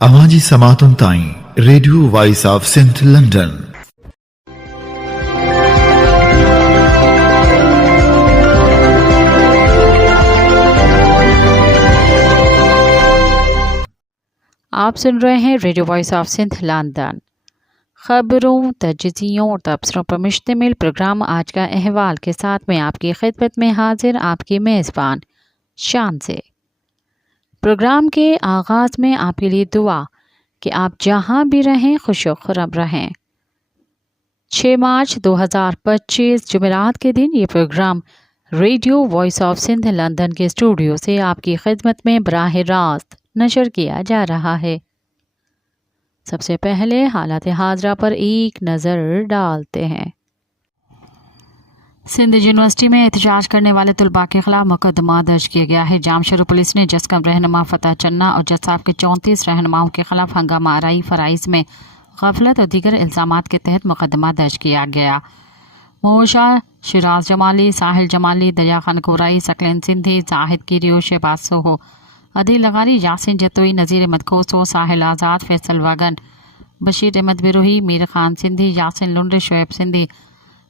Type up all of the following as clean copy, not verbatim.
आवाज़ी समातुन ताईं radio voice of Sindh London. आप सुन रहे हैं radio voice of Sindh London. खबरों, तजज़ियों और तबसरों पर मुश्तमिल प्रोग्राम आज का अहवाल के साथ में आपकी खिदमत में हाजिर आपकी मेज़बान शान से। प्रोग्राम के आगाज़ में आपके लिए दुआ कि आप जहां भी रहें खुश व खुर्रम रहें। 6 मार्च 2025 जुमेरात के दिन ये programme radio voice of Sindh London के स्टूडियो से आपकी खिदमत में बराह रास्त नशर किया जा रहा है। सबसे पहले हालात हाजरा पर एक नज़र डालते हैं। सिंध यूनिवर्सिटी में एहतजाज करने वाले तलबा के खिलाफ मुकदमा दर्ज किया गया है। जामशरू पुलिस ने जस्कम रहनुमा फतह चन्ना और जज साहब के 34 रहनुमाओं के खिलाफ हंगामा आराई फराइज में गफलत और दीगर इल्ज़ामात के तहत मुकदमा दर्ज किया गया। मोशा, शिराज जमाली, साहिल जमाली, दरिया खान कोराई, सकलेन सिंधी, जाहिद कीरियो, शहबाज सोहो, अदी लगारी, यासिन जतोई, नज़ीर अहमद खोसो, साहिल आज़ाद, फैसल वागन, बशीर अहमद बिरोही, मीर खान सिंधी, यासिन लुंड, शोएब सिंधी,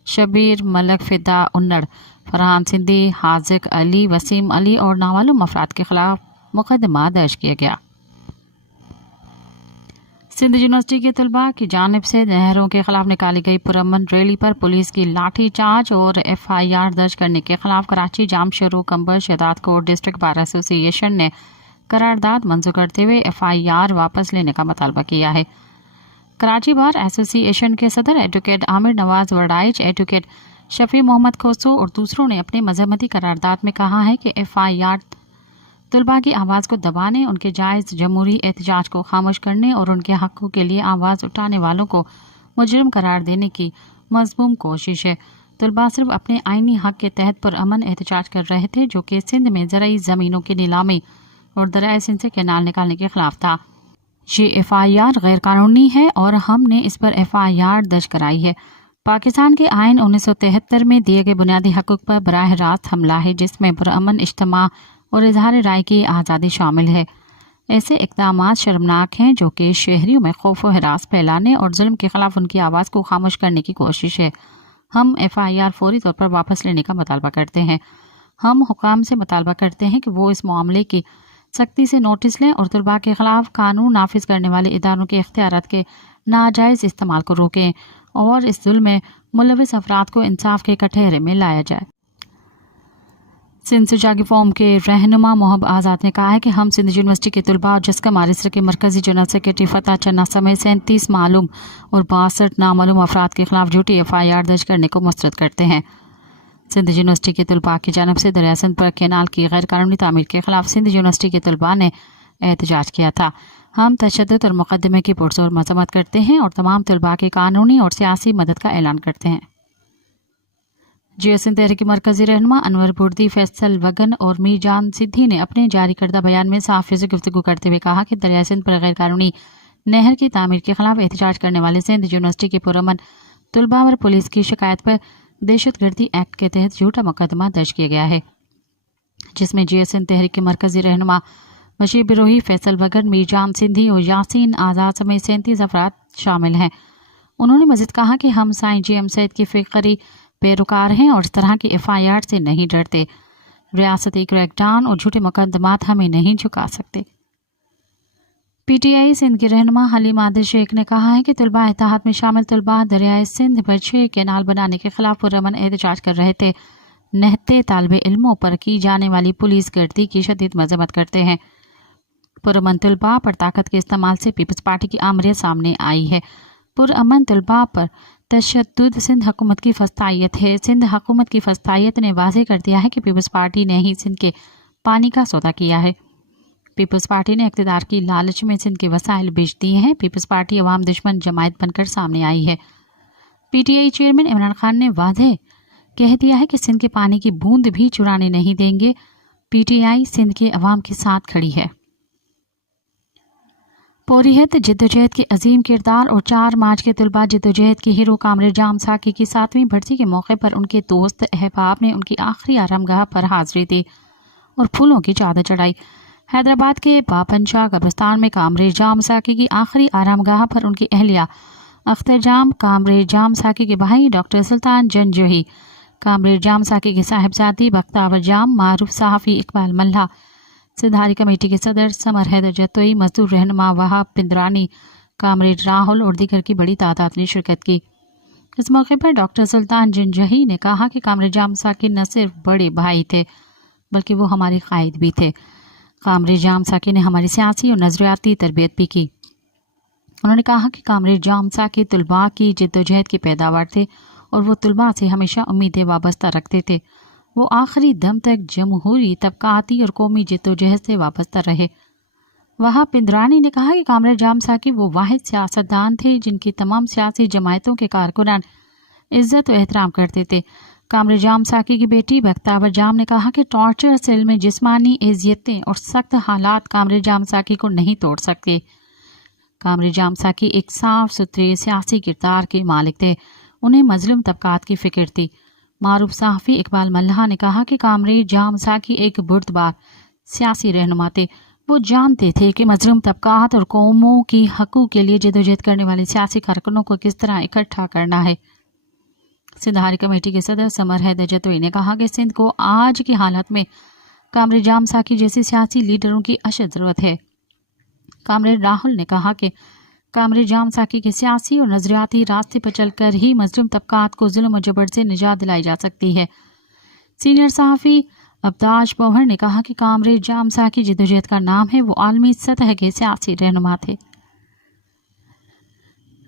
शबीर मलक फिदा उन्नड़, फरहान सिंधी, हाजिक अली, वसीम अली और नामालूम अफराद के खिलाफ मुकदमा दर्ज किया गया। सिंध यूनिवर्सिटी के तलबा की जानिब से नहरों के खिलाफ निकाली गई पुरअमन रैली पर पुलिस की लाठी चार्ज और FIR दर्ज करने के खिलाफ कराची जाम शरू Qambar Shahdadkot district bar association ने करारदाद मंजूर करते हुए FIR वापस लेने का मुतालबा किया है। कराची बार एसोसिएशन के सदर एडवोकेट आमिर नवाज वडाइच, एडवोकेट शफी मोहम्मद खोसो और दूसरों ने अपने मजम्मती करारदाद में कहा है कि FIR तलबा की आवाज़ को दबाने, उनके जायज़ जमहूरी एहतजाज को खामोश करने और उनके हक़ों के लिए आवाज़ उठाने वालों को मुजरिम करार देने की मज़मूम कोशिश है। तलबा सिर्फ अपने आइनी हक़ के तहत पुरअमन एहतजाज कर रहे थे, जो कि सिंध में ज़रई ज़मीनों की नीलामी और दरियाए सिंध से कैनाल निकालने के खिलाफ था। ये FIR गैर कानूनी है और हमने इस पर FIR दर्ज कराई है। पाकिस्तान के आइन 1973 में दिए गए बुनियादी हकूक़ पर बराह रास्त हमला है, जिसमें पुरअमन इज्तिमा और इजहार राय की आज़ादी शामिल है। ऐसे इक़दामात शर्मनाक हैं जो कि शहरियों में खौफ व हिरास फैलाने और जुल्म के खिलाफ उनकी आवाज़ को खामोश करने की कोशिश है। हम FIR फौरी तौर पर वापस लेने का मुतालबा करते हैं। हम हुकाम से मुतालबा करते हैं कि वो इस मामले की सख्ती से नोटिस लें और तलबा के खिलाफ कानून नाफिज करने वाले इदारों के इख्तियारात के नाजायज़ इस्तेमाल को रोकें और इस जुल्म में मुलविस अफराद को इंसाफ के कटहरे में लाया जाए। सिंध सुजागी फॉर्म के रहनुमा मोहब आज़ाद ने कहा है कि हम सिंध यूनिवर्सिटी के तलबा और जस्कम आरिसर के मरकजी जनरल सेक्रेटरी फतह चन्ना समेत 37 मालूम और 62 नामालूम अफराद के खिलाफ झूठी FIR दर्ज करने को मुस्तरद करते हैं। सिंध यूनिवर्सिटी के तलबा की जानब से दरिया सिंध पर कैनाल की गैर कानूनी तामीर के खिलाफ सिंध यूनिवर्सिटी के तलबा ने एहतजाज किया था। हम तशद्दुद और मुकदमे की पुरजोर मजम्मत करते हैं और तमाम तलबा की कानूनी और सियासी मदद का ऐलान करते हैं। सिंध तहरीक मरकजी रहनुमा अनवर बुर्दी, फैसल वगन और मीरजान सिद्धी ने अपने जारी करदा बयान में साफ़ी से गुफ्तगू करते हुए कहा कि दरिया सिंध पर गैर कानूनी नहर की तामीर के खिलाफ एहतजाज करने वाले सिंध यूनिवर्सिटी के पुरअमन तलबा पर पुलिस की शिकायत पर दहशतगर्दी एक्ट के तहत झूठा मुकदमा दर्ज किया गया है, जिसमें सिंध तहरीक के मरकजी रहनुमा बशीर बिरोही, फैसल वगन, मीरजान सिंधी और यासीन आज़ाद समेत 37 अफराद शामिल हैं। उन्होंने मज़ीद कहा कि हम साईं GM सैयद की फ़िक्री पैरोकार हैं और इस तरह की FIR से नहीं डरते। रियासती क्रैकडाउन और झूठे मुकदमात हमें नहीं झुका सकते। PTI सिंध के रहनुमा हलीम आदिल शेख ने कहा है कि तलबा इत्तेहाद में शामिल तलबा दरियाए सिंध पर 6 कैनाल बनाने के खिलाफ पुरअमन एहतजाज कर रहे थे। नहते तालिबे इल्मों पर की जाने वाली पुलिस गर्दी की शदीद मजम्मत करते हैं। पुरअमन तलबा पर ताकत के इस्तेमाल से पीपल्स पार्टी की आमरियत सामने आई है। पुरअमन तलबा पर तशद्दुद सिंध हुकूमत की फस्तायत है। सिंध हुकूमत की फस्तायत ने वाज़ेह कर दिया है कि पीपल्स पार्टी ने ही सिंध के पानी का सौदा किया है। पीपल्स पार्टी ने इक़्तिदार की लालच में सिंध के वसाइल बेच दिए हैं। पीपल्स पार्टी अवाम दुश्मन जमायत बनकर सामने आई है। PTI चेयरमैन इमरान खान ने वाज़ेह कह दिया है कि सिंध के पानी की बूंद भी चुराने नहीं देंगे। PTI सिंध के अवाम के साथ खड़ी है। पोरीहत जिद्दोजहद के अजीम किरदार और 4 मार्च के तलबा जिद्दोजहद की हीरो कामरे जाम साकी की 7वीं भर्ती के मौके पर उनके दोस्त अहबाब ने उनकी आखिरी आरामगाह पर हाजिरी दी और फूलों की चादर चढ़ाई। حیدرآباد کے پاپنشاہ قبرستان میں کامرے جام ساکی کی آخری آرام گاہ پر ان کی اہلیہ اختر جام، کامرے جام ساکی کے بھائی ڈاکٹر سلطان جنجوہی، کامرے جام ساکی کے صاحبزادی بختیور جام، معروف صحافی اقبال ملہ، سندھاری کمیٹی کے صدر سمر حیدر جتوئی، مزدور رہنما وہاب پندرانی، کامریڈ راہل اور دیگر کی بڑی تعداد نے شرکت کی۔ اس موقع پر ڈاکٹر سلطان جنجوہی نے کہا کہ کامرے جام ساکی نہ صرف بڑے بھائی تھے بلکہ وہ ہمارے قائد بھی تھے۔ کامرے جام ساکی نے ہماری سیاسی اور نظریاتی تربیت بھی کی۔ انہوں نے کہا کہ کامرے جام ساکی طلباء کی جدوجہد کی پیداوار تھے اور وہ طلباء سے ہمیشہ امیدیں وابستہ رکھتے تھے۔ وہ آخری دم تک جمہوری، طبقاتی اور قومی جدوجہد سے وابستہ رہے۔ وہاں پندرانی نے کہا کہ کامرے جام ساکی وہ واحد سیاستدان تھے جن کی تمام سیاسی جماعتوں کے کارکنان عزت و احترام کرتے تھے۔ کامرے جام ساکی کی بیٹی بختیور جام نے کہا کہ ٹارچر سیل میں جسمانی اذیتیں اور سخت حالات کامرے جام ساکی کو نہیں توڑ سکتے۔ کامرے جام ساکی ایک صاف ستھرے سیاسی کردار کے مالک تھے، انہیں مظلوم طبقات کی فکر تھی۔ معروف صحافی اقبال ملہ نے کہا کہ کامرے جام ساکی ایک بردبار سیاسی رہنما تھے۔ وہ جانتے تھے کہ مظلوم طبقات اور قوموں کی حقوق کے لیے جدوجہد کرنے والے سیاسی کارکنوں کو کس طرح اکٹھا کرنا ہے۔ سندھاری کمیٹی کے صدر سمر حیدر جتوئی نے کہا کہ سندھ کو آج کی حالت میں کامرے جام ساکی جیسے سیاسی لیڈروں کی اشد ضرورت ہے۔ کامرے راہل نے کہا کہ کامرے جام ساکی کے سیاسی اور نظریاتی راستے پر چل کر ہی مظلوم طبقات کو ظلم و جبر سے نجات دلائی جا سکتی ہے۔ سینئر صحافی ابتاش پوہر نے کہا کہ کامرے جام ساکی جدوجہد کا نام ہے، وہ عالمی سطح کے سیاسی رہنما تھے۔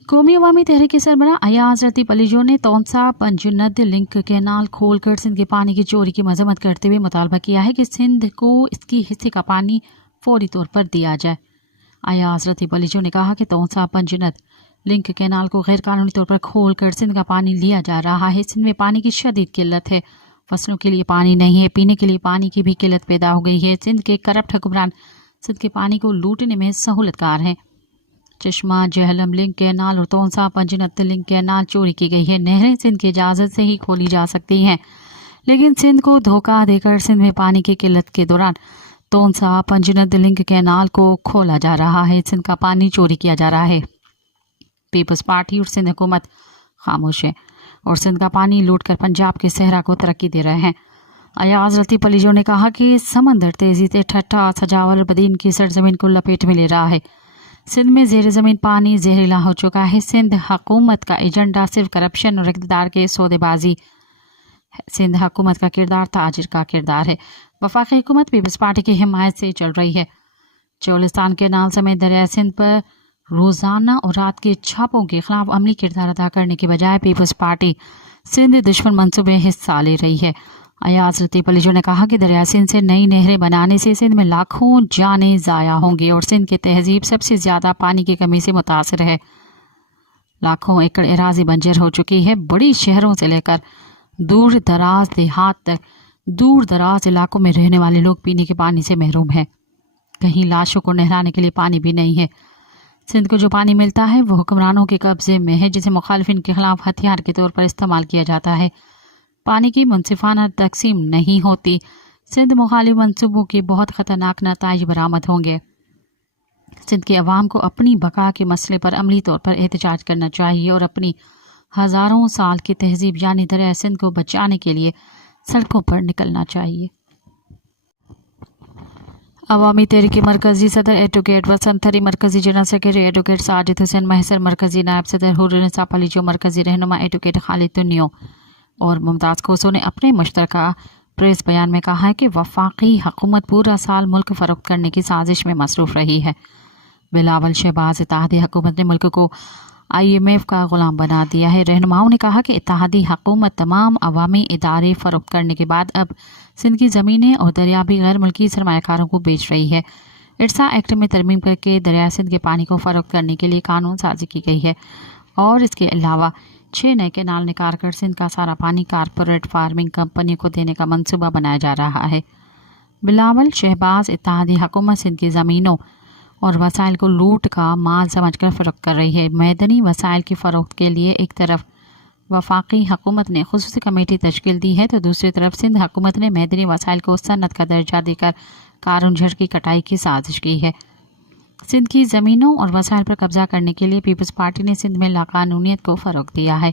قومی عوامی تحریک کے سربراہ ایاز رتیب علی جو نے تونسا پنجند لنک کینال کھول کر سندھ کے پانی کی چوری کی مذمت کرتے ہوئے مطالبہ کیا ہے کہ سندھ کو اس کی حصے کا پانی فوری طور پر دیا جائے۔ ایاز رتیب علی جو نے کہا کہ تونسا پنجند لنک کینال کو غیر قانونی طور پر کھول کر سندھ کا پانی لیا جا رہا ہے۔ سندھ میں پانی کی شدید قلت ہے، فصلوں کے لیے پانی نہیں ہے، پینے کے لیے پانی کی بھی قلت پیدا ہو گئی ہے۔ سندھ کے کرپٹ حکمران سندھ کے پانی کو لوٹنے میں سہولت کار ہیں۔ چشمہ جہلم لنک کینال اور تونسا پنجند لنک کینال چوری کی گئی ہے۔ نہریں سندھ کی اجازت سے ہی کھولی جا سکتی ہیں، لیکن سندھ کو دھوکہ دے کر سندھ میں پانی کی قلت کے دوران تونسا پنجند لنک کینال کو کھولا جا رہا ہے، سندھ کا پانی چوری کیا جا رہا ہے۔ پیپلز پارٹی اور سندھ حکومت خاموش ہے اور سندھ کا پانی لوٹ کر پنجاب کے صحرا کو ترقی دے رہے ہیں۔ ایاز رتیب علی جو نے کہا کہ سمندر تیزی سے ٹھٹھا سجاول بدین کی سرزمین کو لپیٹ میں لے رہا ہے۔ سندھ میں زیر زمین پانی زہریلا ہو چکا ہے۔ سندھ حکومت کا ایجنڈا صرف کرپشن اور اقتدار کے سودے بازی۔ سندھ حکومت کا کردار تاجر کا کردار ہے۔ وفاقی حکومت پیپلز پارٹی کی حمایت سے چل رہی ہے۔ چولستان کینال سمیت دریائے سندھ پر روزانہ اور رات کے چھاپوں کے خلاف عملی کردار ادا کرنے کے بجائے پیپلز پارٹی سندھ دشمن منصوبے حصہ لے رہی ہے۔ ایاز رتیب علی جو نے کہا کہ دریائے سندھ سے نئی نہریں بنانے سے سندھ میں لاکھوں جانیں ضائع ہوں گی اور سندھ کی تہذیب سب سے زیادہ پانی کی کمی سے متاثر ہے۔ لاکھوں ایکڑ اراضی بنجر ہو چکی ہے۔ بڑی شہروں سے لے کر دور دراز دیہات تک دور دراز علاقوں میں رہنے والے لوگ پینے کے پانی سے محروم ہیں۔ کہیں لاشوں کو نہلانے کے لیے پانی بھی نہیں ہے۔ سندھ کو جو پانی ملتا ہے وہ حکمرانوں کے قبضے میں ہے، جسے مخالفین کے خلاف ہتھیار کے طور پر استعمال کیا جاتا ہے۔ پانی کی منصفانہ تقسیم نہیں ہوتی۔ سندھ مخالف منصوبوں کے بہت خطرناک نتائج برآمد ہوں گے۔ سندھ کے عوام کو اپنی بقا کے مسئلے پر عملی طور پر احتجاج کرنا چاہیے اور اپنی ہزاروں سال کی تہذیب یعنی دریائے سندھ کو بچانے کے لیے سڑکوں پر نکلنا چاہیے۔ عوامی تحریک کے مرکزی صدر ایڈوکیٹ وسنت تھری، مرکزی جنرل سیکرٹری ایڈوکیٹ ساجد حسین محسر، مرکزی نائب صدر حور النساء پلیجو، مرکزی رہنما ایڈوکیٹ خالد تنیو اور ممتاز کھوسو نے اپنے مشترکہ پریس بیان میں کہا ہے کہ وفاقی حکومت پورا سال ملک فروخت کرنے کی سازش میں مصروف رہی ہے۔ بلاول شہباز، اتحادی حکومت نے ملک کو IMF کا غلام بنا دیا ہے۔ رہنماؤں نے کہا کہ اتحادی حکومت تمام عوامی ادارے فروخت کرنے کے بعد اب سندھ کی زمینیں اور دریابی غیر ملکی سرمایہ کاروں کو بیچ رہی ہے۔ ارسا ایکٹ میں ترمیم کر کے دریائے سندھ کے پانی کو فروخت کرنے کے لیے قانون سازی کی گئی ہے اور اس کے علاوہ 6 نئے کینال نکال کر سندھ کا سارا پانی کارپوریٹ فارمنگ کمپنی کو دینے کا منصوبہ بنایا جا رہا ہے۔ بلاول شہباز، اتحادی حکومت سندھ کی زمینوں اور وسائل کو لوٹ کا مال سمجھ کر فروخت کر رہی ہے۔ معدنی وسائل کی فروخت کے لیے ایک طرف वफाकी हुकूमत ने खुसूसी कमेटी तश्कील दी है तो दूसरी तरफ सिंध हुकूमत ने मैदनी वसाइल को सनत का दर्जा देकर कारून झड़ की कटाई की साजिश की है। सिंध की ज़मीनों और वसाइल पर कब्जा करने के लिए पीपल्स पार्टी ने सिंध में लाकानूनियत को फ़रोग़ दिया है।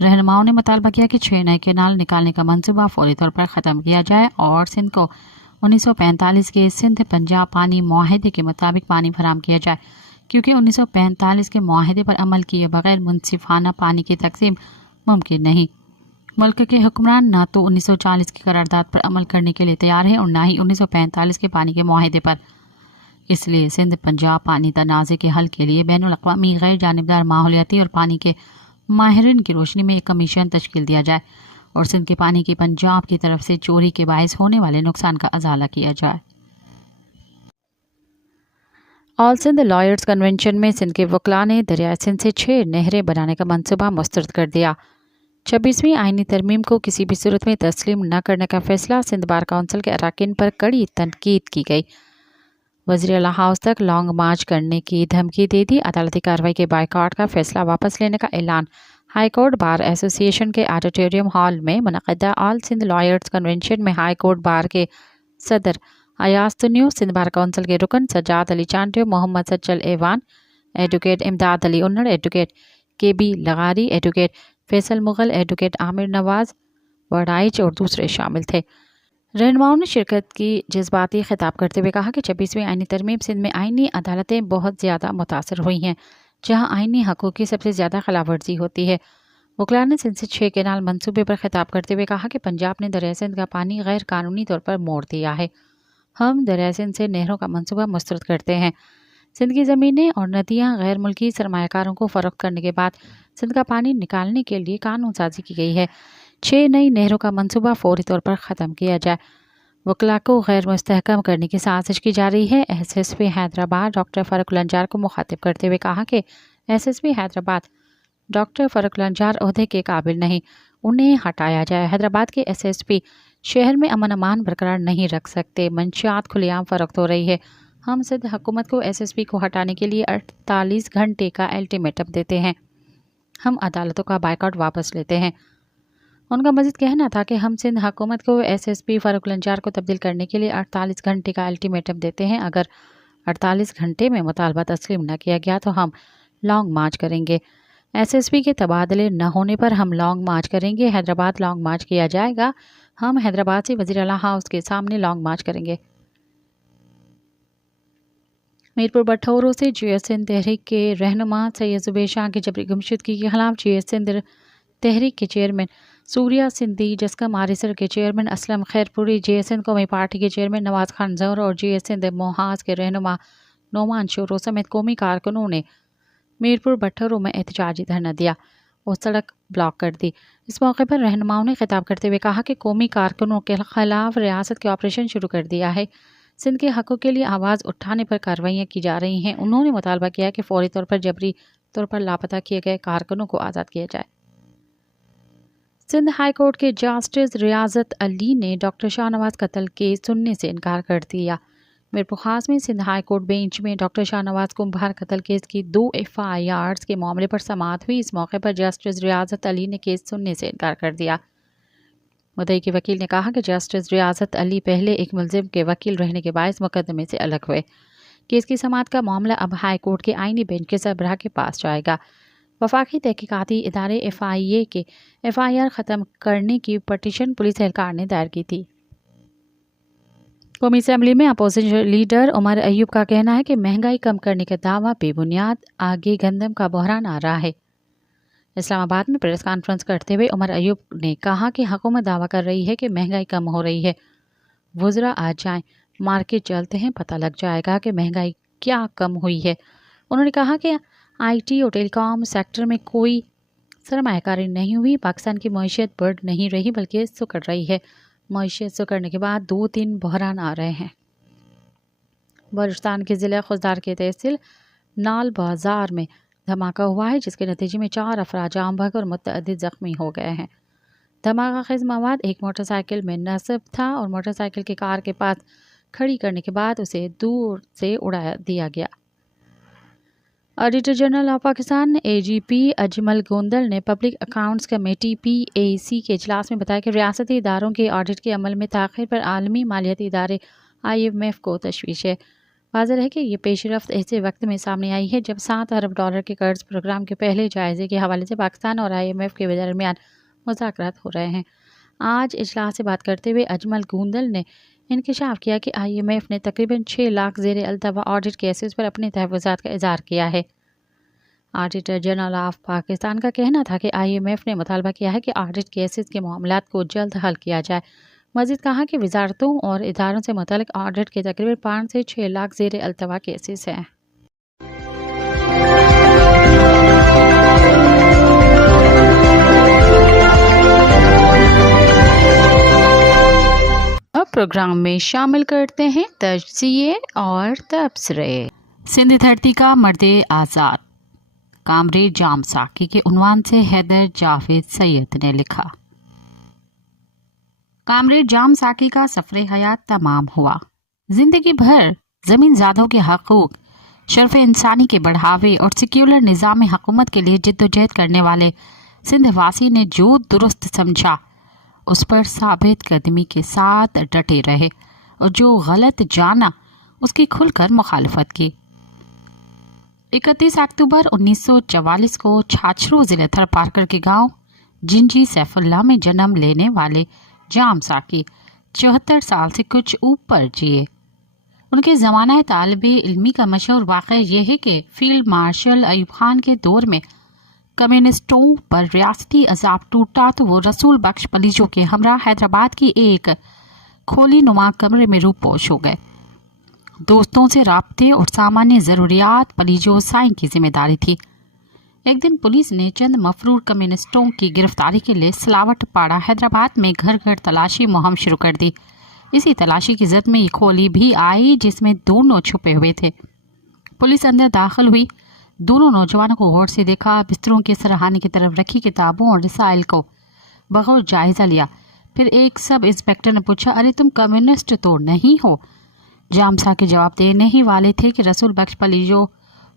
रहनुमाओं ने मुतालबा किया कि 6 नए केनाल निकालने का मंसूबा फौरी तौर पर ख़त्म किया जाए और सिंध को 1945 के सिंध पंजाब पानी मुआहदे के मुताबिक पानी फराहम किया जाए, क्योंकि 1945 के मुआहदे पर अमल किए बगैर मुनसिफाना पानी की तकसीम मुमकिन नहीं। मुल्क के हुक्मरान न तो 1940 की करारदाद पर अमल करने के लिए तैयार हैं और न ही 1945 के पानी के मुआहदे पर। इसलिए सिंध पंजाब पानी तनाज़े के हल के लिए बैनुल अक़वामी गैर जानिबदार माहौलियाती और पानी के माहिरीन की रोशनी में एक कमीशन तश्कील दिया जाए और सिंध के पानी की पंजाब की तरफ से चोरी के बायस होने वाले नुकसान का अजाला किया जाए। ऑल सिंध लॉयर्स कन्वेंशन में सिंध के वकला ने दरिया सिंध से 6 नहरें बनाने का मंसूबा मुस्तरद कर दिया। 26वीं आइनी तरमीम को किसी भी सूरत में तस्लीम न करने का फैसला सिंध बार काउंसिल के अरकान पर कड़ी तनकीद की गई। वज़ीर आला हाउस तक लॉन्ग मार्च करने की धमकी दे दी। अदालती कार्रवाई के बायकॉट का फैसला वापस लेने का ऐलान। हाई कोर्ट बार एसोसिएशन के ऑडिटोरियम हॉल में मुनक़दा ऑल सिंध लॉयर्स कन्वेंशन में हाई कोर्ट बार के सदर अयाज तुन्यू, सिंध बार काउंसिल के रुकन Sajjad Ali Chandio, Mohammad Sajjal Awan, advocate Imdad Ali Unnar, advocate KB लगारी, एडवोकेट फैसल मुगल, एडवोकेट आमिर नवाज वडाइच और दूसरे शामिल थे। रहनुमाओं ने शिरकत की जज्बाती खिताब करते हुए कहा कि 26वीं आइनी तरमीम सिंध में आइनी अदालतें बहुत ज़्यादा मुतासर हुई हैं, जहां आइनी हकूक़ की सबसे ज़्यादा खिलाफवर्जी होती है। वकला ने सिंध से 6 केनाल मंसूबे पर खिताब करते हुए कहा कि पंजाब ने दरिया सिंध का पानी गैर कानूनी तौर पर मोड़ दिया है। हम दरिया सिंध से नहरों का मंसूबा मुस्तरद करते हैं। सिंध की ज़मीनें और नदियाँ गैर मुल्की सरमायाकारों को फ़रोख्त करने के बाद सिंध का पानी निकालने के लिए कानून साजी की गई है। 6 नई नहरों का मंसूबा फौरी तौर पर ख़त्म किया जाए। वकला को गैर मुस्तहकम करने की साजिश की जा रही है। SSP हैदराबाद डॉक्टर फ़ारूक लंजार को मुखातिब करते हुए कहा कि SSP हैदराबाद डॉक्टर फ़ारूक लंजार ओहदे के काबिल नहीं, उन्हें हटाया जाए। हैदराबाद के SSP शहर में अमन अमान बरकरार नहीं रख सकते। मंशियात खुलेआम फ़रोख्त हो रही है। हम सिंध हुकूमत को SSP को हटाने के लिए 48 घंटे का अल्टीमेटम देते हैं। हम अदालतों का बायकॉट वापस लेते हैं। उनका मज़ीद कहना था कि हम सिंध हुकूमत को SSP फ़ारूक लंजार को तब्दील करने के लिए 48 घंटे का अल्टीमेटम देते हैं। अगर 48 घंटे में मुतालबा तस्लीम न किया गया तो हम लॉन्ग मार्च करेंगे। SSP के तबादले न होने पर हम लॉन्ग मार्च करेंगे। हैदराबाद लॉन्ग मार्च किया जाएगा। हम हैदराबाद से वज़ीर आला हाउस के सामने लॉन्ग मार्च करेंगे। मीरपुर बठौरों से GS सिंध तहरीक के रहनुमा सैयद ज़ुबैर शाह की जबरी गुमशुदगी के खिलाफ GS सिंध तहरीक के चेयरमैन सूर्या सिंधी, जस्कम आरिसर के चेयरमैन असलम खैरपुरी, GS सिंध कौमी पार्टी के चेयरमैन नवाज खान जौहर और GS सिंध मोहाज के रहनुमा नोमान शोरो समेत कौमी कारकुनों ने मीरपुर बठौरों में एहतजाजी धरना दिया और सड़क ब्लॉक कर दी। इस मौके पर रहनुमाओं ने खिताब करते हुए कहा कि कौमी कारकुनों के खिलाफ रियासत के ऑपरेशन शुरू कर दिया है। सिंध के हकों के लिए आवाज़ उठाने पर कार्रवाइयाँ की जा रही हैं। उन्होंने मुतालबा किया कि फौरी तौर पर जबरी तौर पर लापता किए गए कारकुनों को आज़ाद किया जाए। सिंध हाई कोर्ट के जस्टिस रियाजत अली ने डॉक्टर शाहनवाज कत्ल केस सुनने से इनकार कर दिया। मीरपुर खास में सिंध हाई कोर्ट बेंच में डॉक्टर शाहनवाज कुम्भार कत्ल केस की 2 FIRs के मामले पर समाअत हुई। इस मौके पर जस्टिस रियाजत अली ने केस सुनने से इनकार कर दिया। मुद्दई के वकील ने कहा कि जस्टिस रियाजत अली पहले एक मुलजिम के वकील रहने के बायस मुकदमे से अलग हुए। केस की समाअत का मामला अब हाई कोर्ट के आईनी बेंच के सरबराह के पास जाएगा। वफाकी तहकीकाती इदारे FIA के FIR ख़त्म करने की पटिशन पुलिस एहलकार ने दायर की थी। कौमी असम्बली में अपोजिशन लीडर उमर अयूब का कहना है कि महंगाई कम करने का दावा बेबुनियाद, आगे गंदम का बहरान आ रहा है। इस्लामाबाद में प्रेस कॉन्फ्रेंस करते हुए उमर अयूब ने कहा कि हुकूमत दावा कर रही है कि महंगाई कम हो रही है। वुज़रा आ जाएं, मार्केट चलते हैं, पता लग जाएगा कि महंगाई क्या कम हुई है। उन्होंने कहा कि IT और टेलीकॉम सेक्टर में कोई सरमायाकारी नहीं हुई। पाकिस्तान की मईशत बढ़ नहीं रही बल्कि सुकड़ रही है। मईशत सुकड़ने के बाद 2-3 बहरान आ रहे हैं। बलूचिस्तान के ज़िला खुजदार के तहसील नाल बाज़ार में धमाका हुआ है, जिसके नतीजे में 4 अफराद जाम बहक और मुतअद्दिद ज़ख्मी हो गए हैं। धमाका खेज़ मवाद एक मोटरसाइकिल में नस्ब था और मोटरसाइकिल की कार के पास खड़ी करने के बाद उसे दूर से उड़ा दिया गया। Auditor general of Pakistan AGP Ajmal Gondal ने पब्लिक अकाउंट्स कमेटी PAC के इजलास में बताया कि रियासती इदारों के ऑडिट के अमल में ताख़िर पर आलमी मालियाती इदारे IMF को तशवीश है। वाज़ेह है कि ये पेशरफ्त ऐसे वक्त में सामने आई है जब $7 अरब के कर्ज प्रोग्राम के पहले जायजे के हवाले से पाकिस्तान और IMF के दरमियान मुज़ाकरात हो रहे हैं। आज इजलास से बात करते हुए अजमल गोंदल ने इंकशाफ किया कि IMF ने तकरीबन 6 लाख ज़ेर अल्तवा ऑडिट केसेस पर अपने तहफ़्फ़ुज़ात का इज़हार किया है। ऑडिटर जनरल ऑफ पाकिस्तान का कहना था कि IMF ने मुतालबा किया है कि ऑडिट केसेस के मामलात को जल्द हल किया जाए। मज़ीद कहा कि वजारतों और इदारों से मुतल्लिक़ ऑडिट के तकरीबन 5 से 6 लाख ज़ेर अल्तवा केसेस हैं। अब प्रोग्राम में शामिल करते हैं तजज़िये और तबसरे। सिंध धरती का मर्दे आज़ाद कामरे जाम साकी के उन्वान से हैदर जावेद सैयद ने लिखा। कामरेड जाम साकी का सफ़र हयात तमाम हुआ। जिंदगी भर ज़मीन ज़ादों के हकूक़, शर्फ़ इंसानी के बढ़ावे और सेक्युलर निज़ाम हुकूमत के लिए जिद्दोजहद करने वाले सिंध वासी ने जो दुरुस्त समझा उस पर साबित कदमी के साथ डटे रहे और जो गलत जाना उसकी खुलकर मुखालफत की। 31 अक्टूबर 1944 को छाछरू ज़िले थरपारकर के गांव जिंजी सैफुल्ला में जन्म लेने वाले जाम साकी 74 साल से कुछ ऊपर जिए। उनके ज़माना तालिबे इल्मी का मशहूर वाक़या यह है कि फील्ड मार्शल अयूब खान के दौर में कम्युनिस्टों पर रियासती अजाब टूटा तो वो रसूल बख्श पलीजों के हमरा हैदराबाद की एक खोली नुमा कमरे में रूपोश हो गए। दोस्तों से राब्ते और सामान्य ज़रूरियात पलीजो साईं की जिम्मेदारी थी। एक दिन पुलिस ने चंद मफरूर कम्युनिस्टों की गिरफ्तारी के लिए सिलावट पाड़ा हैदराबाद में घर घर तलाशी मुहिम शुरू कर दी। इसी तलाशी की जद में ये खोली भी आई जिसमें दोनों छुपे हुए थे। पुलिस अंदर दाखिल हुई, दोनों नौजवानों को गौर से देखा, बिस्तरों के सरहाने की तरफ रखी किताबों और रसाइल को बगौर जायजा लिया। फिर एक सब इंस्पेक्टर ने पूछा, अरे तुम कम्युनिस्ट तो नहीं हो? जाम साकी जवाब देने ही वाले थे कि रसूल बख्श पलीजो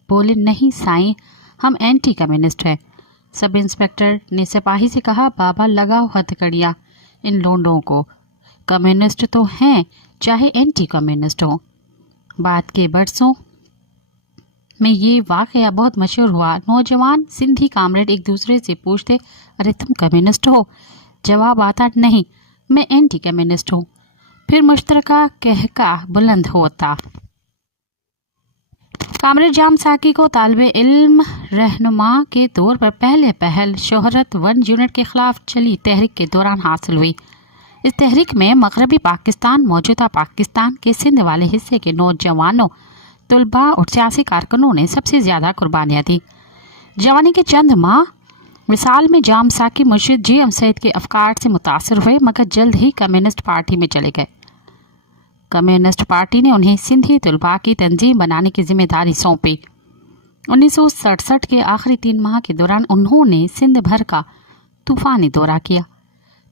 बोले, नहीं साईं, हम एंटी कम्युनिस्ट हैं। सब इंस्पेक्टर ने सिपाही से कहा, बाबा लगाओ हथकड़ियाँ इन लोंडों को, कम्युनिस्ट तो हैं चाहे एंटी कम्युनिस्ट हो। बात के बरसों में ये वाक़या बहुत मशहूर हुआ। नौजवान सिंधी कामरेड एक दूसरे से पूछते, अरे तुम कम्युनिस्ट हो? जवाब आता, नहीं मैं एंटी कम्युनिस्ट हूँ। फिर मुश्तरका कहका बुलंद होता। कामरेड जाम साकी को तालिबे इल्म रहनुमा के तौर पर पहले पहल शोहरत 1 यूनिट के खिलाफ चली तहरीक के दौरान हासिल हुई। इस तहरीक में मगरबी पाकिस्तान, मौजूदा पाकिस्तान के सिंध वाले हिस्से के नौजवानों, तुलबा और सियासी कारकुनों ने सबसे ज़्यादा कुर्बानियाँ दी। जवानी के चंद माह मिसाल में जाम साकी मुर्शिद GM सैयद के अफकार से मुतासर हुए, मगर जल्द ही कम्युनिस्ट पार्टी में चले गए। कम्युनिस्ट पार्टी ने उन्हें सिंधी तुलबा की तंजीम बनाने की जिम्मेदारी सौंपी। 1967 के आखिरी 3 माह के दौरान उन्होंने सिंध भर का तूफ़ानी दौरा किया।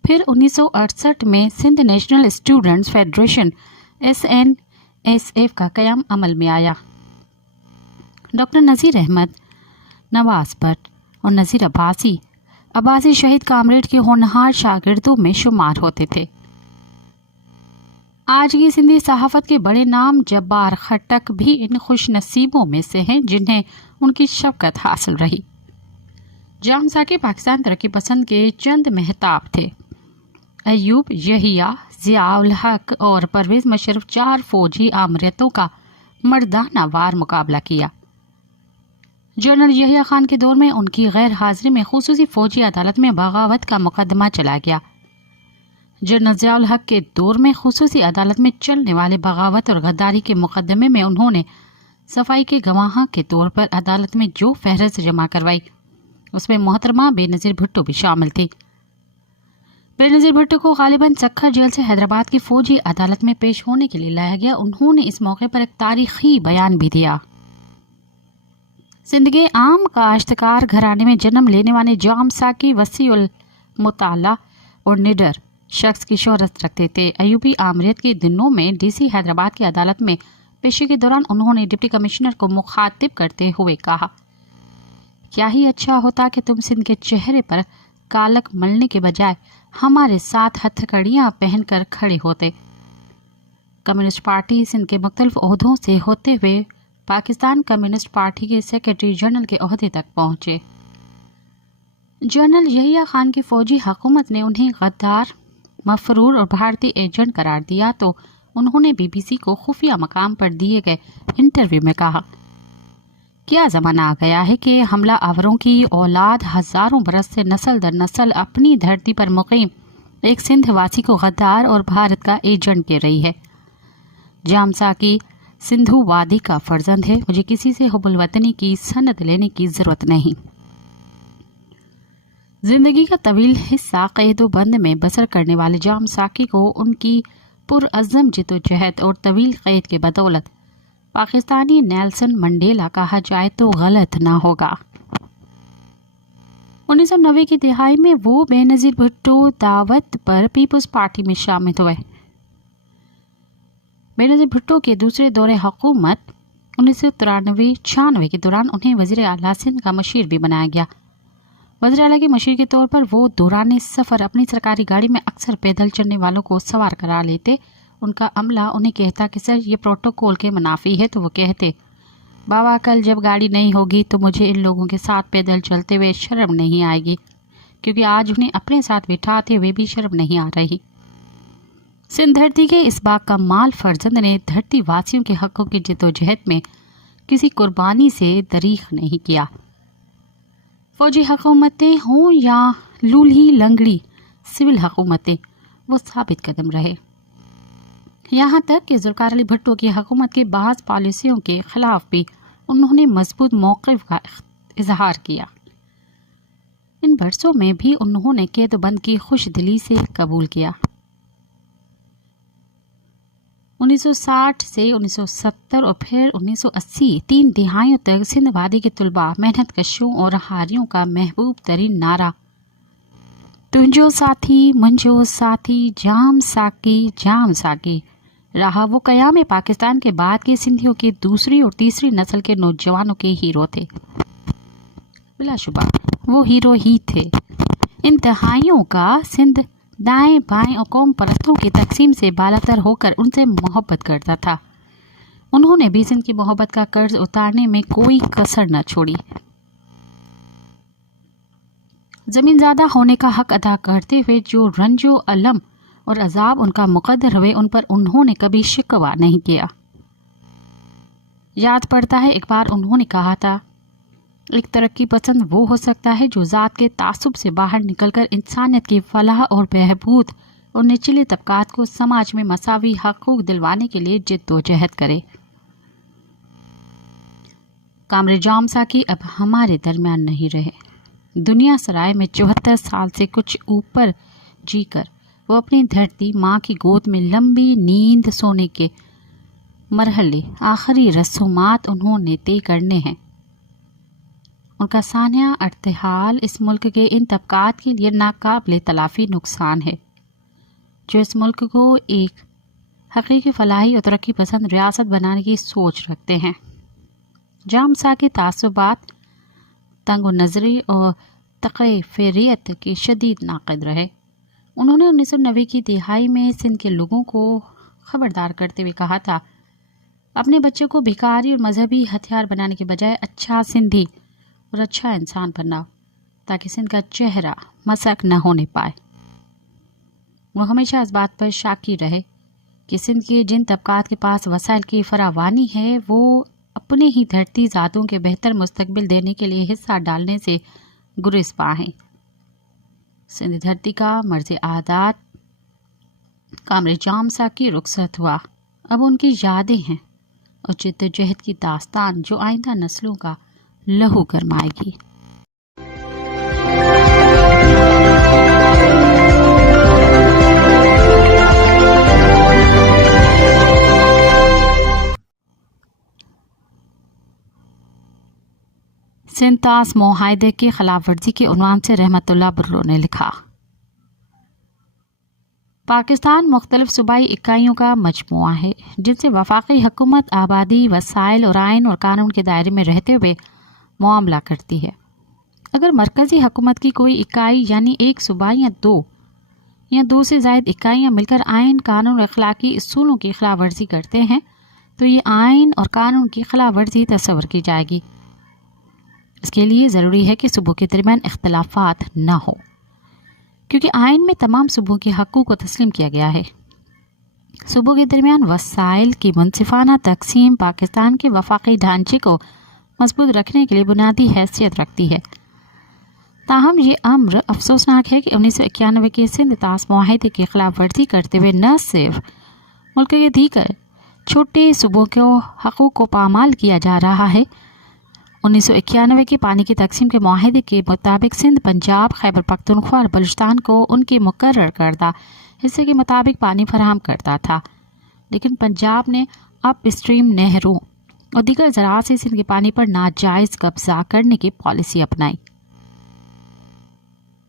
फिर 1968 में Sindh national students federation SNSF का क़याम अमल में आया। डॉक्टर नज़ीर अहमद, नवाज भट्ट और नज़ीर अब्बासी शहीद कामरेड के होनहार शागिर्दों में शुमार होते थे। आज की सिंधी सहाफ़त के बड़े नाम जब्बार खट्टक भी इन खुश नसीबों में से हैं जिन्हें उनकी शफ़क़त हासिल रही। जाम साकी पाकिस्तान तरक्की पसंद के चंद महताब थे। अयूब, यहिया, ज़ियाउल हक और परवेज़ मुशर्रफ 4 फौजी आमरियतों का मर्दाना वार मुकाबला किया। जनरल यहिया खान के दौर में उनकी गैर हाजिरी में खुसूसी फौजी अदालत में बगावत का मुकदमा चला गया। जनरल ज़ियाउल हक के दौर में खुसूसी अदालत में चलने वाले बगावत और गद्दारी के मुकदमे में उन्होंने सफाई के गवाह के तौर पर अदालत में जो फहरिस्त जमा करवाई उसमें मोहतरमा बेनज़ीर भुट्टो भी शामिल थी। बेनज़ीर भुट्टो को गालिबन सखर जेल से हैदराबाद की फौजी अदालत में पेश होने के लिए लाया गया। उन्होंने इस मौके पर एक तारीखी बयान भी दिया। सिंध के आम काश्तकार घराने में जन्म लेने वाले जाम साकी वसीउल मुताला और निडर शख्स की शोहरत रखते थे। अयूबी आमरियत के दिनों में DC हैदराबाद की अदालत में पेशी के दौरान उन्होंने डिप्टी कमिश्नर को मुखातिब करते हुए कहा, क्या ही अच्छा होता कि तुम सिंध के चेहरे पर कालक मलने के बजाय हमारे साथ हथकड़ियां पहनकर खड़े होते। कम्युनिस्ट पार्टी सिंध के मुख्तलिफ ओहदों से होते हुए पाकिस्तान कम्युनिस्ट पार्टी के सेक्रेटरी जनरल के ओहदे तक पहुंचे। जनरल यहिया खान की फौजी हुकूमत ने उन्हें गद्दार, मफरूर और भारतीय एजेंट करार दिया तो उन्होंने बीबीसी को खुफिया मकाम पर दिए गए इंटरव्यू में कहा, क्या ज़माना आ गया है कि हमला आवरों की औलाद हजारों बरस से नस्ल दर नस्ल अपनी धरती पर मुकीम एक सिंध वासी को गद्दार और भारत का एजेंट कह रही है। जाम साकी सिंधु वादी का फर्जंद है, मुझे किसी से हुब्बुल वतनी की सनद लेने की जरूरत नहीं। जिंदगी का तवील हिस्सा कैदोबंद में बसर करने वाले जाम साकी को उनकी पुरअज़म जिद्दोजहद और तवील कैद के बदौलत पाकिस्तानी नेल्सन मंडेला कहा जाए तो गलत ना होगा। 1990 की दिहाई में वो बेनज़ीर भुट्टो दावत पर पीपल्स पार्टी में शामिल हुए। बेनज़ीर भुट्टो के दूसरे दौरे हुकूमत 1993-96 के दौरान उन्हें वज़ीर आला सिंध का मशीर भी बनाया गया। वज़ीर आला के मशीर के तौर पर वो दौरान सफ़र अपनी सरकारी गाड़ी में अक्सर पैदल चलने वालों को सवार करा लेते। उनका अमला उन्हें कहता कि सर ये प्रोटोकॉल के मुनाफी है, तो वो कहते, बाबा कल जब गाड़ी नहीं होगी तो मुझे इन लोगों के साथ पैदल चलते हुए शर्म नहीं आएगी, क्योंकि आज उन्हें अपने साथ बिठाते हुए भी शर्म नहीं आ रही। सिंध धरती के इस बाकमाल फर्जंद ने धरती वासियों के हकों की जिद्दोजहद में किसी कुर्बानी से दरीग नहीं किया। फौजी हुकूमतें हों या लूल्ही लंगड़ी सिविल हुकूमतें, वो साबित कदम रहे। यहाँ तक कि ज़ुल्फ़िकार अली भुट्टो की हुकूमत के बाज़ पॉलिसियों के खिलाफ भी उन्होंने मजबूत मौक़िफ़ का इजहार किया। इन बरसों में भी उन्होंने कैदबंद की खुश दिली से कबूल किया। 1960 से 1970 और फिर 1980 3 दिहाइयों तक सिंध वादी के तुलबा, मेहनत कशों और हारियों का महबूब तरीन नारा तुंजो साथी मुंजो साथी जाम साकी रहा। वो कयाम पाकिस्तान के बाद के सिंधियों के दूसरी और तीसरी नस्ल के नौजवानों के हीरो थे। बिलाशुबा वो हीरो ही थे। इन दहाइयों का सिंध दाएं बाएं और कौम परस्तों की तकसीम से बालातर होकर उनसे मोहब्बत करता था। उन्होंने भी सिंध की मोहब्बत का कर्ज उतारने में कोई कसर न छोड़ी। जमीनज़ादा होने का हक अदा करते हुए जो रंजो अलम और अजाब उनका मुकद्दर हुए, उन पर उन्होंने कभी शिकवा नहीं किया। याद पड़ता है एक बार उन्होंने कहा था, एक तरक्की पसंद वो हो सकता है जो ज़ात के तासुब से बाहर निकलकर इंसानियत की फलाह और बहबूद और निचले तबकात को समाज में मसावी हकूक दिलवाने के लिए जिद्दोजहद करे। कामरे जाम साकी अब हमारे दरमियान नहीं रहे। दुनिया सराय में 74 साल से कुछ ऊपर जीकर वो अपनी धरती माँ की गोद में लंबी नींद सोने के मरहले, आखिरी रसूमात उन्होंने तय करने हैं। उनका सानिया अर्तहाल इस मुल्क के इन तबकात के लिए नाकाबिले तलाफी नुकसान है जो इस मुल्क को एक हकीकी फलाही और तरक्की पसंद रियासत बनाने की सोच रखते हैं। जाम साकी तासुबात, तंग नज़री और तक़े फ़ेरियत के शदीद नाक़िद रहे। उन्होंने 1990 की दिहाई में सिंध के लोगों को खबरदार करते हुए कहा था, अपने बच्चों को भिखारी और मजहबी हथियार बनाने के बजाय अच्छा सिंधी और अच्छा इंसान बनाओ, ताकि सिंध का चेहरा मसक न होने पाए। वो हमेशा इस बात पर शाकी रहे कि सिंध के जिन तबकात के पास वसाइल की फरावानी है, वो अपने ही धरती ज़ातों के बेहतर मुस्तकबिल देने के लिए हिस्सा डालने से गुरेज पाएं। सिंध धरती का मर्ज़ आदात कामरे जाम साकी रुखसत हुआ। अब उनकी यादें हैं और जिद्दोजहद की दास्तान जो आइंदा नस्लों का लहू गरमाएगी। सिंतास मुआहदे के खिलाफ वर्जी के उन्वान से रहमतुल्लाह बुर्रो ने लिखा, पाकिस्तान मुख्तलिफ सूबाई इकाइयों का मजमूआ है जिनसे वफाकी हुकूमत आबादी, वसाइल और आइन और कानून के दायरे में रहते हुए मुआमला करती है। अगर मरकज़ी हुकूमत की कोई इकाई यानी एक सूबा या दो से ज़ायद इकाइयाँ मिलकर आइन, कानून और अखलाकी उसूलों की खिलाफ वर्जी करते हैं तो ये आइन और कानून की खिलाफ वर्जी तस्वर की जाएगी। इसके लिए ज़रूरी है कि सूबों के दरमियान इख्तलाफात न हो, क्योंकि आइन में तमाम सूबों के हकूक़ को तस्लीम किया गया है। सूबों के दरमियान वसाइल की मुनसिफाना तकसीम पाकिस्तान के वफाकी ढांचे को मजबूत रखने के लिए बुनियादी हैसियत रखती है। ताहम ये अम्र अफसोसनाक है कि 1991 के सिंध तास मुआहदे की खिलाफ वर्जी करते हुए न सिर्फ मुल्क के दीगर छोटे सूबों के हकूक़ को पामाल किया जा रहा है। 1991 के पानी की तकसीम के मुआहदे के मुताबिक सिंध, पंजाब, खैबर पख्तूनख्वा और बलूचिस्तान को उनके मुकर्रर करदा हिस्से के मुताबिक पानी फराहम करता था, लेकिन पंजाब ने अप स्ट्रीम नहरों और दीगर ज़राअत से सिंध के पानी पर नाजायज़ कब्जा करने की पॉलिसी अपनाई,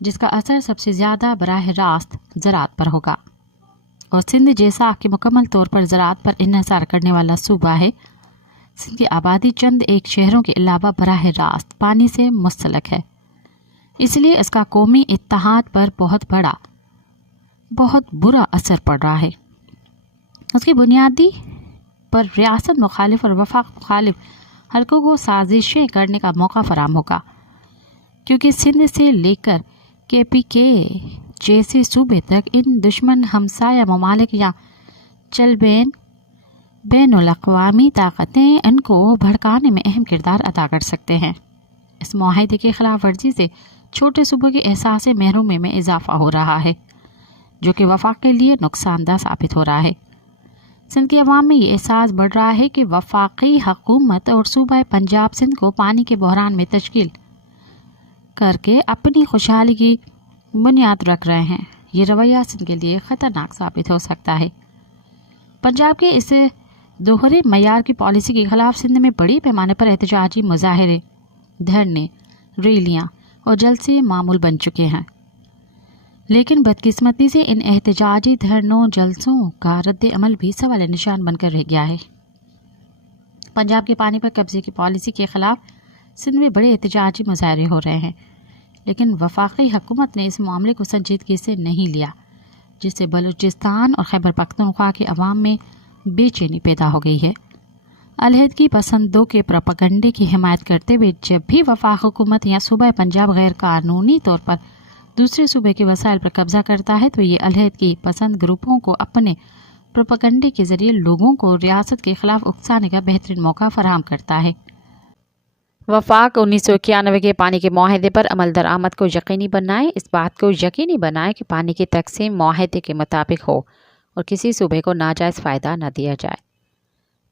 जिसका असर सबसे ज़्यादा बराह रास्त ज़राअत पर होगा। और सिंध जैसा कि मुकम्मल तौर पर ज़राअत पर इन्हिसार करने वाला सूबा है, सिंध की आबादी चंद एक शहरों के अलावा बराह रास्त पानी से मुस्तलक है, इसलिए इसका कौमी इत्तेहाद पर बहुत बुरा असर पड़ रहा है। उसकी बुनियादी पर रियासत मुखालिफ और वफाक मुखालिफ हलकों को साजिशें करने का मौका फराहम होगा, क्योंकि सिंध से लेकर KPK जैसे सूबे तक इन दुश्मन हमसाया ममालिक या चलबेन बैनुल-अक़वामी ताकतें इनको भड़काने में अहम किरदार अदा कर सकते हैं। इस मुआहदे की खिलाफ वर्जी से छोटे सूबों के एहसास महरूमी में इजाफा हो रहा है, जो कि वफाक के लिए नुकसानदा साबित हो रहा है। सिंध की अवाम में ये एहसास बढ़ रहा है कि वफाकी हुकूमत और सूबा पंजाब सिंध को पानी के बहरान में तश्कील करके अपनी खुशहाली की बुनियाद रख रहे हैं। ये रवैया सिंध के लिए ख़तरनाक साबित हो सकता है। पंजाब के इस दोहरे मयार की पॉलिसी के खिलाफ सिंध में बड़ी पैमाने पर एहतजाजी मुजाहरे, धरने, रैलियाँ और जलसे मामूल बन चुके हैं, लेकिन बदकिस्मती से इन एहतजाजी धरनों जलसों का रद्द अमल भी सवाल निशान बनकर रह गया है। पंजाब के पानी पर कब्जे की पॉलिसी के खिलाफ सिंध में बड़े एहतजाजी मुजाहरे हो रहे हैं, लेकिन वफाकी हुकूमत ने इस मामले को संजीदगी से नहीं लिया, जिससे बलूचिस्तान और खैबर पख्तूनख्वा के अवाम में बेचैनी पैदा हो गई है। अलहदगी पसंदों के प्रोपेगेंडे की हिमायत करते हुए जब भी वफाक हुकूमत या सूबा पंजाब गैर कानूनी तौर पर दूसरे सूबे के वसाइल पर कब्जा करता है, तो ये अलहदगी पसंद ग्रुपों को अपने प्रोपेगेंडे के जरिए लोगों को रियासत के खिलाफ उकसाने का बेहतरीन मौका फराहम करता है। वफाक 1991 के पानी के मुआहदे पर अमल दरामद को यकीनी बनाए, इस बात को यकीनी बनाए कि पानी की तकसीम मुआहदे के मुताबिक हो और किसी सूबे को नाजायज़ फ़ायदा न दिया जाए।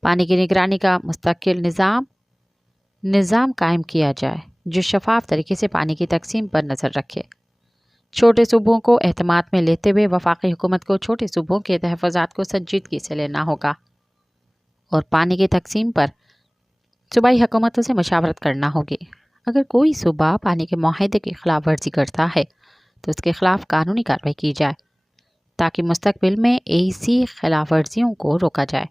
पानी की निगरानी का मुस्तकिल निज़ाम कायम किया जाए जो शफाफ तरीके से पानी की तकसीम पर नज़र रखे। छोटे सूबों को एहतमाद में लेते हुए वफाकी हुकूमत को छोटे सूबों के तहफ़्फ़ुज़ात को संजीदगी से लेना होगा और पानी की तकसीम पर सूबाई हुकूमतों से मशावरत करना होगी। अगर कोई सूबा पानी के मुआहदे की खिलाफ वर्जी करता है तो उसके खिलाफ कानूनी कार्रवाई की जाए, ताकि मुस्तकबिल में ऐसी खिलाफ वर्जियों को रोका जाए।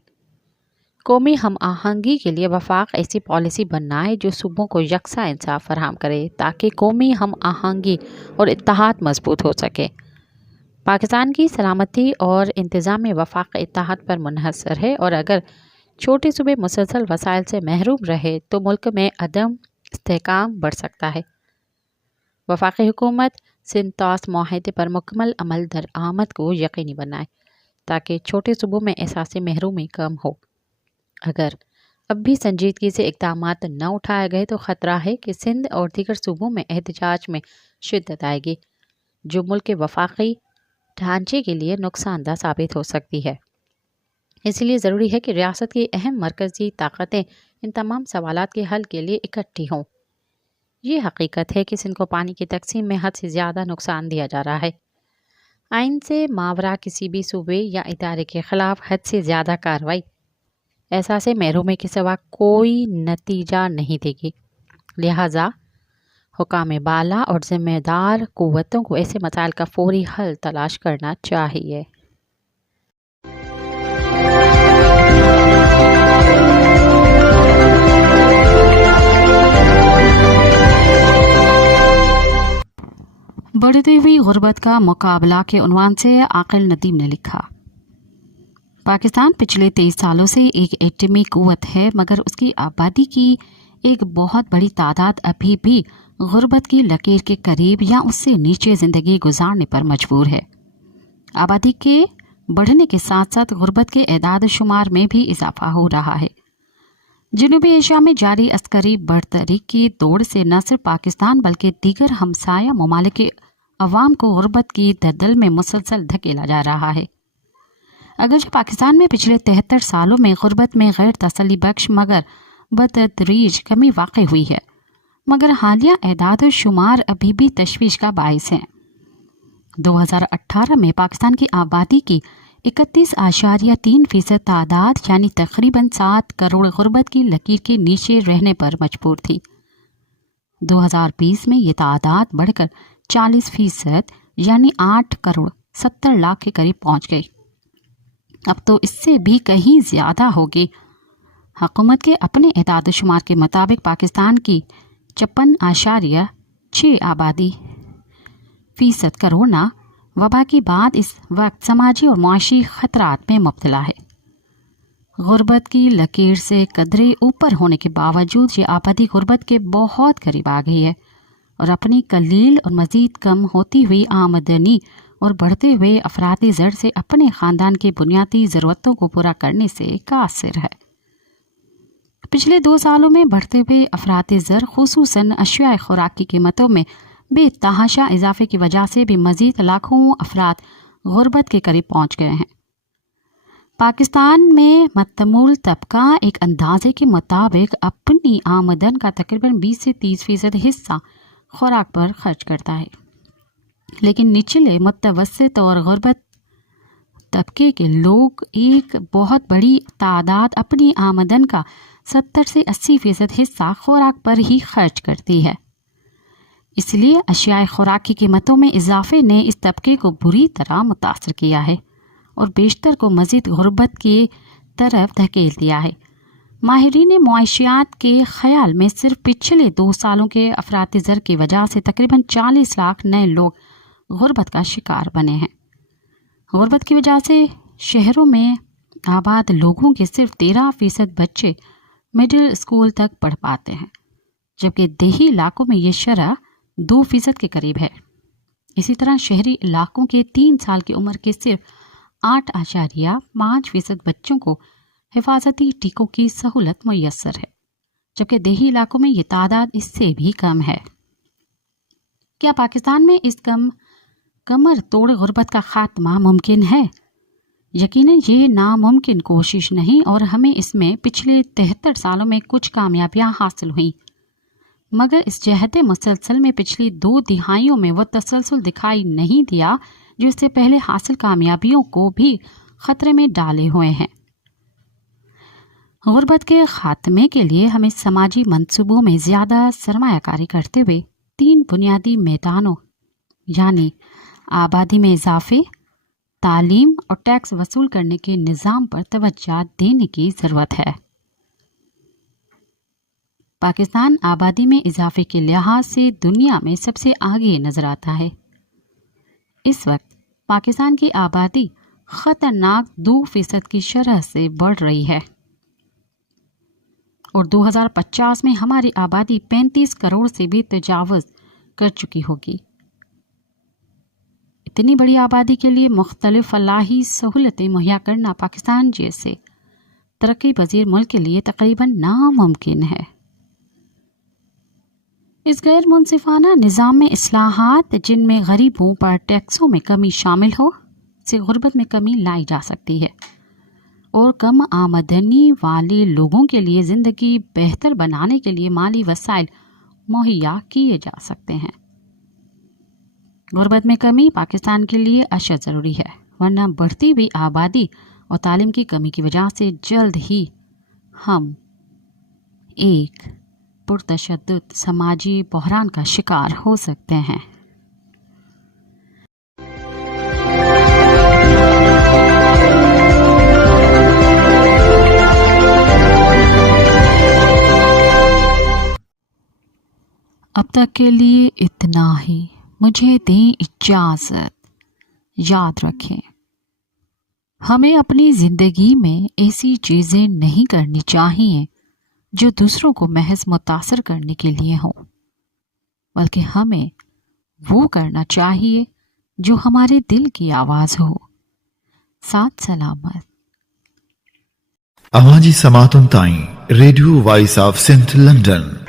कौमी हम आहंगी के लिए वफाक ऐसी पॉलिसी बनाए जो सूबों को यकसा इंसाफ फराहम करे, ताकि कौमी हम आहंगी और इत्तेहाद मजबूत हो सके। पाकिस्तान की सलामती और इंतज़ाम वफाक इत्तेहाद पर मुनहसर है, और अगर छोटे सूबे मुसलसल वसाइल से महरूम रहे तो मुल्क में अदम इस्तेहकाम बढ़ सकता है। वफाकी हुकूमत सिंध तास मुआहदे पर मुकम्मल अमल दरामद को यकीनी बनाए, ताकि छोटे सूबों में एहसास महरूमी कम हो। अगर अब भी संजीदगी से इक़दामात न उठाए गए तो ख़तरा है कि सिंध और दीगर सूबों में एहतजाज में शिद्दत आएगी, जो मुल्क के वफाकी ढांचे के लिए नुकसानदा साबित हो सकती है। इसलिए ज़रूरी है कि रियासत की अहम मरकज़ी ताकतें इन तमाम सवालात के हल के लिए इकट्ठी हों। ये हकीकत है कि सिंध को पानी की तकसीम में हद से ज़्यादा नुकसान दिया जा रहा है। आइन से मावरा किसी भी सूबे या इदारे के ख़िलाफ़ हद से ज़्यादा कार्रवाई एहसास महरूमी के सिवा कोई नतीजा नहीं देगी। लिहाजा हुकाम बाला और ज़िम्मेदार क़ुव्वतों को ऐसे मसाइल का फ़ौरी हल तलाश करना चाहिए। हुई गुर्बत का मुकाबला के उन्वान से आकिल नदीम ने लिखा, पाकिस्तान पिछले 23 सालों से एक एटमी कुव्वत है, मगर उसकी आबादी की एक बहुत बड़ी तादाद अभी भी गुर्बत की लकीर के करीब या उससे नीचे ज़िंदगी गुजारने पर मजबूर है। आबादी के बढ़ने के साथ साथ गुर्बत के एदाद शुमार में भी इजाफा हो रहा है। जनूबी एशिया में जारी अस्करी बढ़तरी की दौड़ से न सिर्फ पाकिस्तान बल्कि दीगर हमसाया ममालिक के अवाम को गुर्बत की दलदल में मुसलसल धकेला जा रहा है। अगरचे पाकिस्तान में पिछले 73 सालों में गुर्बत में गैर तसल्ली बख्श मगर बतदरीज कमी वाक़ई हुई है, मगर हालिया एदाद शुमार अभी भी तशवीश का बायस हैं। 2018 में पाकिस्तान की आबादी की 31.3% तादाद यानी तकरीबन 7 करोड़ गुर्बत की लकीर के नीचे रहने पर मजबूर थी। 2020 में ये तादाद बढ़कर 40% यानी 8 करोड़ 70 लाख के करीब पहुंच गई। अब तो इससे भी कहीं ज़्यादा होगी। हुकूमत के अपने एदाद शुमार के मुताबिक पाकिस्तान की 56.6 आबादी फीसद करोड़ना वबा की बाद इस वक्त समाजी और मुआशी खतरात में मुब्तला है। गुर्बत की लकीर से कदरे ऊपर होने के बावजूद ये आबादी गुर्बत के बहुत करीब आ गई है और अपनी कलील और मज़ीद कम होती हुई आमदनी और बढ़ते हुए अफराती ज़र से अपने ख़ानदान की बुनियादी ज़रूरतों को पूरा करने से कासिर है। पिछले 2 सालों में बढ़ते हुए अफराती ज़र खुसूसन अशिया खुराक की कीमतों में बेतहाशा इजाफे की वजह से भी मज़ीद लाखों अफराद गुर्बत के करीब पहुँच गए हैं। पाकिस्तान में मतमूल तबका एक अंदाजे के मुताबिक अपनी आमदन का तकरीबन 20 से 30% हिस्सा खुराक पर खर्च करता है, लेकिन निचले मुतवस्सित और गुर्बत तबके के लोग एक बहुत बड़ी तादाद अपनी आमदन का 70 से 80% हिस्सा खुराक पर ही खर्च करती है। इसलिए अशियाए खुराक की कीमतों में इजाफे ने इस तबके को बुरी तरह मुतासर किया है और बेशतर को मज़ीद गुर्बत की तरफ धकेल दिया है। माहिरीन मुआशियात के ख्याल में सिर्फ पिछले 2 सालों के अफराती ज़र की वजह से तकरीबन 40 लाख नए लोग गुर्बत का शिकार बने हैं। गुर्बत की वजह से शहरों में आबाद लोगों के सिर्फ 13% बच्चे मिडिल स्कूल तक पढ़ पाते हैं, जबकि देही इलाकों में ये शरह 2% के करीब है। इसी तरह शहरी इलाकों के 3 साल की उम्र के सिर्फ 8.5% बच्चों को हिफाजती टीकों की सहूलत मुयस्सर है, जबकि देही इलाकों में ये तादाद इससे भी कम है। क्या पाकिस्तान में इस कमर तोड़ गुर्बत का खात्मा मुमकिन है? यकीनन ये नामुमकिन कोशिश नहीं और हमें इसमें पिछले 73 सालों में कुछ कामयाबियां हासिल हुई, मगर इस जहद मुसलसल में पिछली 2 दिहाइयों में वह तसलसल दिखाई नहीं दिया जो इससे पहले हासिल कामयाबियों को भी खतरे में डाले हुए हैं। गुर्बत के खात्मे के लिए हमें समाजी मंसूबों में ज़्यादा सरमायाकारी करते हुए 3 बुनियादी मैदानों यानी आबादी में इजाफे, तालीम और टैक्स वसूल करने के निज़ाम पर तवज्जो देने की ज़रूरत है। पाकिस्तान आबादी में इजाफे के लिहाज से दुनिया में सबसे आगे नजर आता है। इस वक्त पाकिस्तान की आबादी खतरनाक 2% की शरह से बढ़ रही है और 2050 में हमारी आबादी 35 करोड़ से भी तजावज़ कर चुकी होगी। इतनी बड़ी आबादी के लिए मुख्तलिफ फलाही सहूलतें मुहैया करना पाकिस्तान जैसे तरक्की पजीर मुल्क के लिए तकरीबन नामुमकिन है। इस गैर मुनसिफाना निज़ाम में इस्लाहात जिनमें गरीबों पर टैक्सों में कमी शामिल हो से गुर्बत में कमी लाई जा सकती है और कम आमदनी वाले लोगों के लिए ज़िंदगी बेहतर बनाने के लिए माली वसाइल मुहैया किए जा सकते हैं। गुर्बत में कमी पाकिस्तान के लिए अशद ज़रूरी है, वरना बढ़ती हुई आबादी और तालीम की कमी की वजह से जल्द ही हम एक पुरतशद्दुद समाजी बहरान का शिकार हो सकते हैं। अब तक के लिए इतना ही। مجھے دیں اجازت. یاد رکھیں ہمیں اپنی زندگی میں ایسی چیزیں نہیں کرنی چاہیے جو دوسروں کو محض متاثر کرنے کے لیے ہوں، بلکہ ہمیں وہ کرنا چاہیے جو ہمارے دل کی آواز ہو. ساتھ سلامت. Amaji Samatun Tain, Radio Voice of St. London.